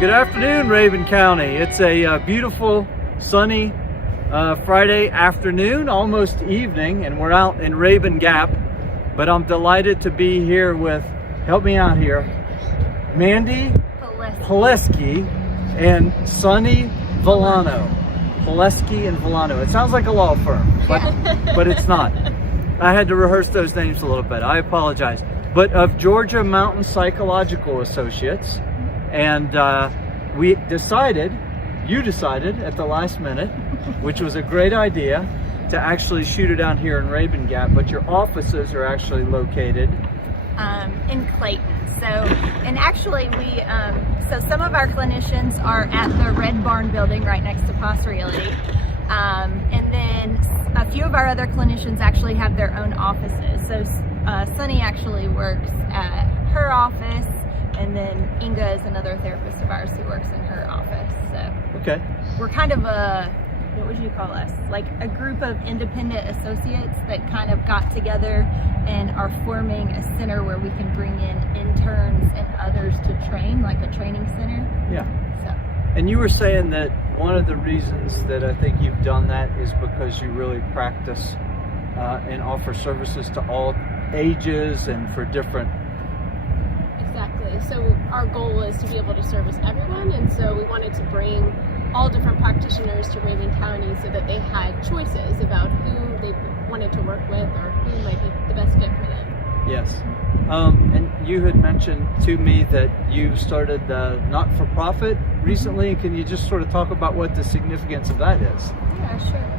Good afternoon, Rabun County. It's a beautiful, sunny Friday afternoon, almost evening, and we're out in Rabun Gap. But I'm delighted to be here with, help me out here, Mandy Pileski and Sonny Volano. Pileski and Volano. It sounds like a law firm, but it's not. I had to rehearse those names a little bit. I apologize. But of Georgia Mountain Psychological Associates, and you decided at the last minute, which was a great idea, to actually shoot it down here in Rabun Gap, but your offices are actually located in Clayton. So, and actually so some of our clinicians are at the Red Barn building right next to Poss Realty. And then a few of our other clinicians actually have their own offices. So Sunny actually works at her office, and then Inga is another therapist of ours who works in her office. So okay, we're kind of what would you call us? Like a group of independent associates that kind of got together and are forming a center where we can bring in interns and others to train, like a training center. Yeah. So. And you were saying that one of the reasons that I think you've done that is because you really practice and offer services to all ages and for different. Exactly. So our goal is to be able to service everyone, and so we wanted to bring all different practitioners to Rabun County so that they had choices about who they wanted to work with or who might be the best fit for them. Yes. And you had mentioned to me that you started the not-for-profit recently. Can you just sort of talk about what the significance of that is? Yeah, sure.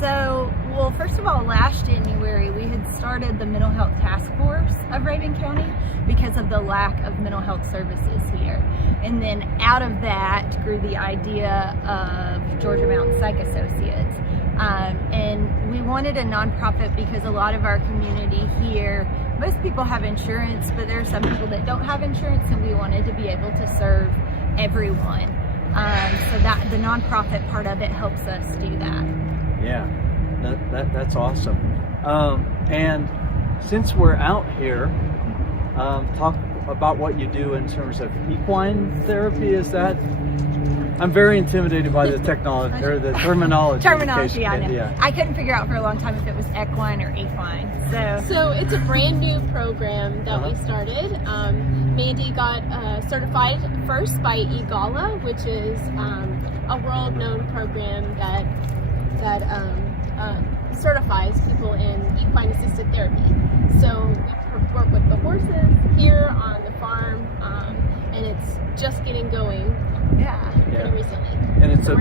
So, well, first of all, last January we had started the Mental Health Task Force of Rabun County because of the lack of mental health services here. And then out of that grew the idea of Georgia Mountain Psych Associates. And we wanted a nonprofit because a lot of our community here, most people have insurance, but there are some people that don't have insurance, and we wanted to be able to serve everyone. So that the nonprofit part of it helps us do that. Yeah, that's awesome. And since we're out here, talk about what you do in terms of equine therapy. Is that? I'm very intimidated by the technology or the terminology. Terminology, I know. Yeah. I couldn't figure out for a long time if it was equine or equine. So it's a brand new program that we started. Mandy got certified first by EGALA, which is a world-known program that certifies people in equine-assisted therapy. So we work with the horses here on the farm, and it's just getting going. Pretty recently. And it's a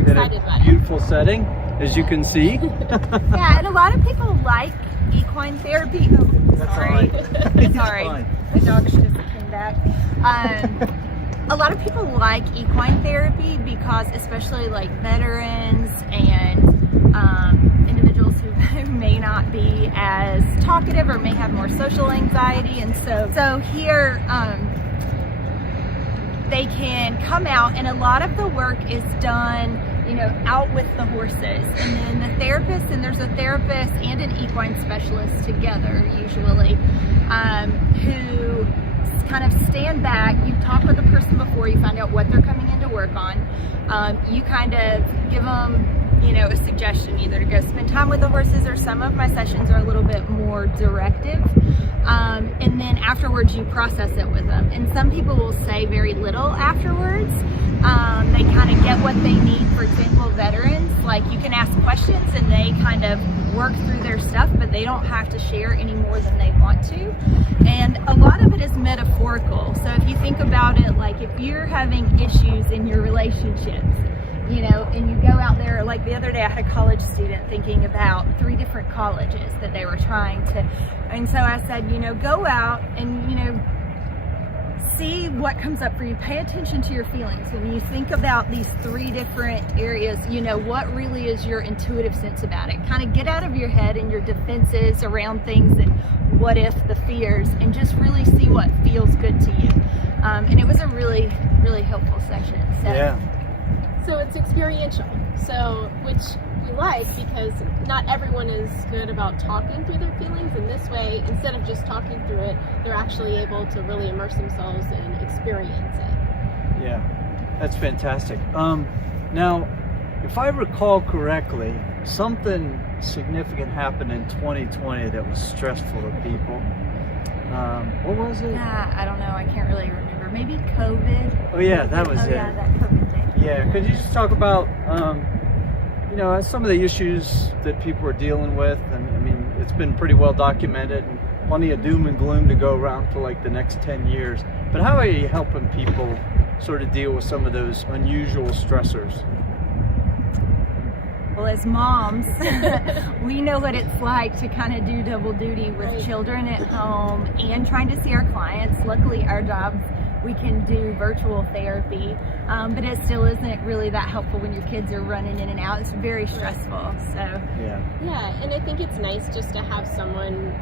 beautiful setting, as you can see. Yeah, and a lot of people like equine therapy. Oh, that's sorry. Right. Sorry. Fine. The dog just came back. A lot of people like equine therapy because, especially like veterans and individuals who may not be as talkative or may have more social anxiety, and so here they can come out, and a lot of the work is done, out with the horses, and then the therapist, and there's a therapist and an equine specialist together usually, who kind of stand back. You talk with the person before, you find out what they're coming in to work on. You kind of give them, a suggestion, either to go spend time with the horses, or some of my sessions are a little bit more directive. And then afterwards you process it with them. And some people will say very little afterwards. They kind of get what they need. For example, veterans, like you can ask questions and they kind of work through their stuff, but they don't have to share any more than they want to. And a lot of it is metaphorical. So if you think about it, like if you're having issues in your relationships, and you go out there, like the other day I had a college student thinking about 3 different colleges that they were trying to, and so I said, go out and, see what comes up for you. Pay attention to your feelings. When you think about these 3 different areas, what really is your intuitive sense about it. Kind of get out of your head and your defenses around things and what if the fears, and just really see what feels good to you. And it was a really, really helpful session. So. Yeah. So it's experiential, which we like because not everyone is good about talking through their feelings, and this way, instead of just talking through it, they're actually able to really immerse themselves and experience it. Yeah. That's fantastic. Now, if I recall correctly, something significant happened in 2020 that was stressful to people. What was it? I don't know. I can't really remember. Maybe COVID. Oh yeah, that was Oh it. yeah, that COVID thing. Yeah, could you just talk about, some of the issues that people are dealing with? And I mean, it's been pretty well documented, and plenty of doom and gloom to go around for like the next 10 years. But how are you helping people sort of deal with some of those unusual stressors? Well, as moms, we know what it's like to kind of do double duty with children at home and trying to see our clients. Luckily, our jobs, we can do virtual therapy, but it still isn't really that helpful when your kids are running in and out. It's very stressful. So yeah, and I think it's nice just to have someone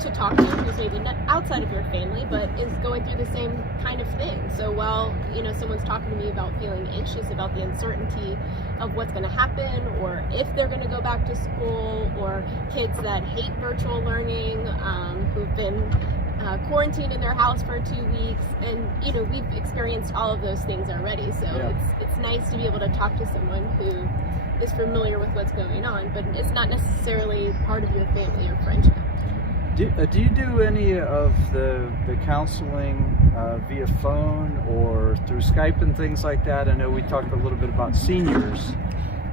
to talk to who's maybe not outside of your family but is going through the same kind of thing. So while someone's talking to me about feeling anxious about the uncertainty of what's going to happen, or if they're going to go back to school, or kids that hate virtual learning, who've been quarantined in their house for 2 weeks, and we've experienced all of those things already. So it's nice to be able to talk to someone who is familiar with what's going on, but it's not necessarily part of your family or friendship. Do you do any of the counseling via phone or through Skype and things like that? I know we talked a little bit about seniors,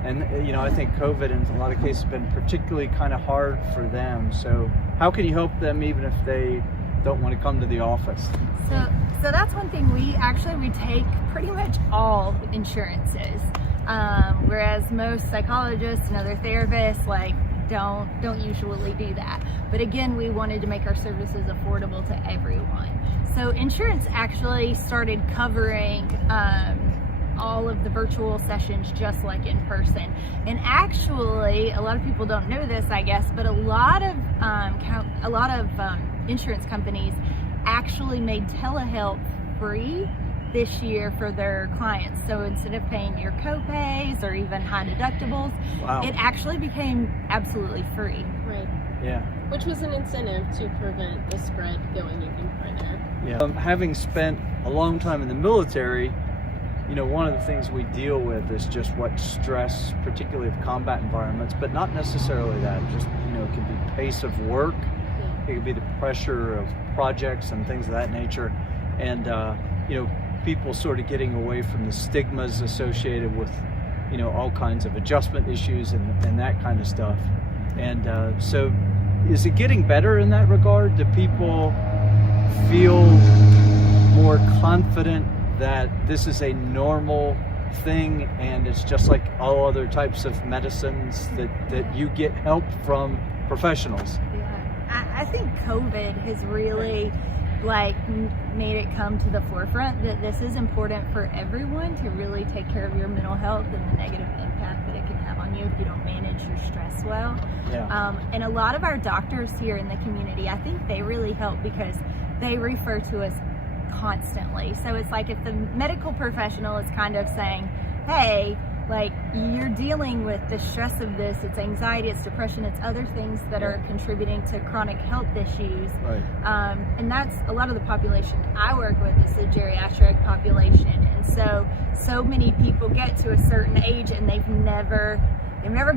and I think COVID in a lot of cases has been particularly kind of hard for them. So how can you help them even if they don't want to come to the office? So that's one thing. We take pretty much all insurances, whereas most psychologists and other therapists don't usually do that. But again, we wanted to make our services affordable to everyone. So insurance actually started covering all of the virtual sessions just like in person. And actually, a lot of people don't know this, I guess, but a lot of insurance companies actually made telehealth free this year for their clients. So instead of paying your co-pays or even high deductibles, it actually became absolutely free. Right. Yeah. Which was an incentive to prevent the spread going even further. Yeah. Having spent a long time in the military, one of the things we deal with is just what stress, particularly of combat environments, but not necessarily that. Just, it can be pace of work. It could be the pressure of projects and things of that nature. And, people sort of getting away from the stigmas associated with, all kinds of adjustment issues and that kind of stuff. And so is it getting better in that regard? Do people feel more confident that this is a normal thing and it's just like all other types of medicines that you get help from professionals? Yeah, I think COVID has really made it come to the forefront that this is important for everyone to really take care of your mental health and the negative impact that it can have on you if you don't manage your stress well. And a lot of our doctors here in the community, I think they really help because they refer to us constantly. So it's like if the medical professional is kind of saying, hey, you're dealing with the stress of this, it's anxiety, it's depression, it's other things that are contributing to chronic health issues. Right. And that's a lot of the population I work with is the geriatric population. And so many people get to a certain age and they've never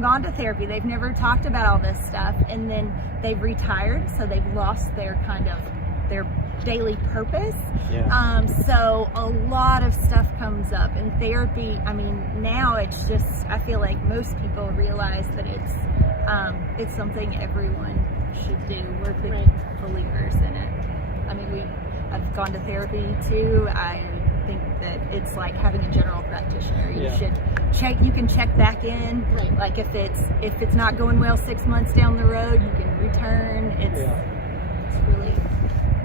gone to therapy, they've never talked about all this stuff, and then they've retired, so they've lost their their daily purpose. So a lot of stuff comes up, and therapy, now it's just, I feel like most people realize that it's something everyone should do. We're big believers in it. I've gone to therapy too. I think that it's like having a general practitioner. You should check, you can check back in. Right. Like if it's not going well 6 months down the road, you can return. It's really...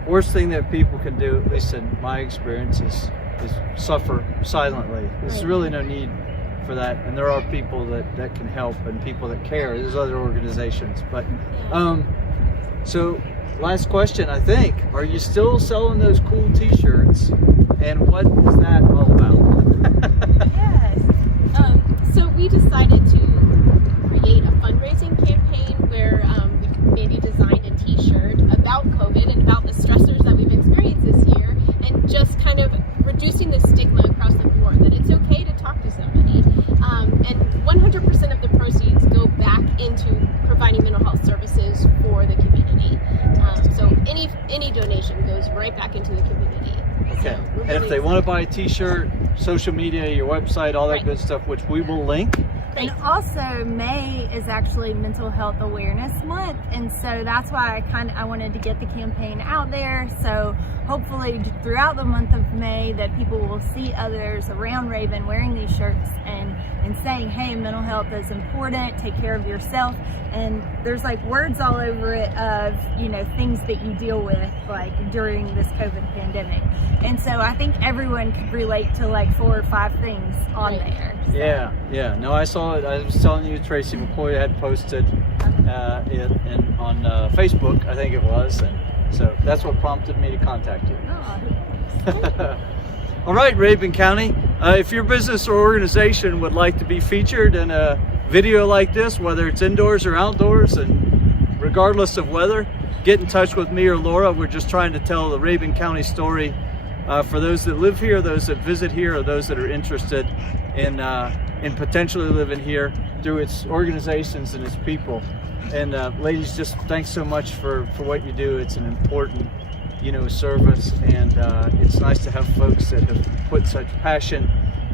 Worst thing that people can do, at least in my experience, is suffer silently. There's really no need for that, and there are people that can help and people that care. There's other organizations, but so last question, I think, are you still selling those cool t-shirts, and what is that all about? Yes. So we decided to create a fundraising campaign where we maybe designed a t-shirt about COVID and about the stressors that we've experienced this year, and just kind of reducing the stigma right back into the community. Okay. So we're And if really they want to buy a t-shirt, social media, your website, all that Right. good stuff, which we will link. And also May is actually Mental Health Awareness Month, and so that's why I wanted to get the campaign out there. So hopefully throughout the month of May that people will see others around Raven wearing these shirts and saying, hey, mental health is important, take care of yourself. And there's like words all over it of, you know, things that you deal with like during this COVID pandemic. And so I think everyone could relate to like 4 or 5 things on Right. there. So. Yeah. No, I saw it. I was telling you, Tracy McCoy had posted it on Facebook, I think it was. And so that's what prompted me to contact you. Oh, All right, Rabun County, if your business or organization would like to be featured in a video like this, whether it's indoors or outdoors, and regardless of weather, get in touch with me or Laura. We're just trying to tell the Rabun County story for those that live here, those that visit here, or those that are interested in potentially living here through its organizations and its people. And ladies, just thanks so much for what you do. It's an important, you know, service, and it's nice to have folks that have put such passion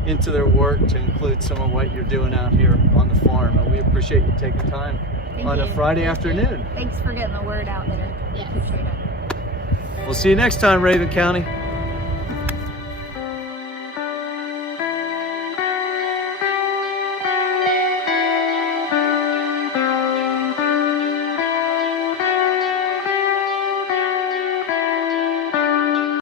into their work to include some of what you're doing out here on the farm. And we appreciate you taking time on a Friday afternoon. Thanks for getting the word out there. Yes. Appreciate it. We'll see you next time, Rabun County.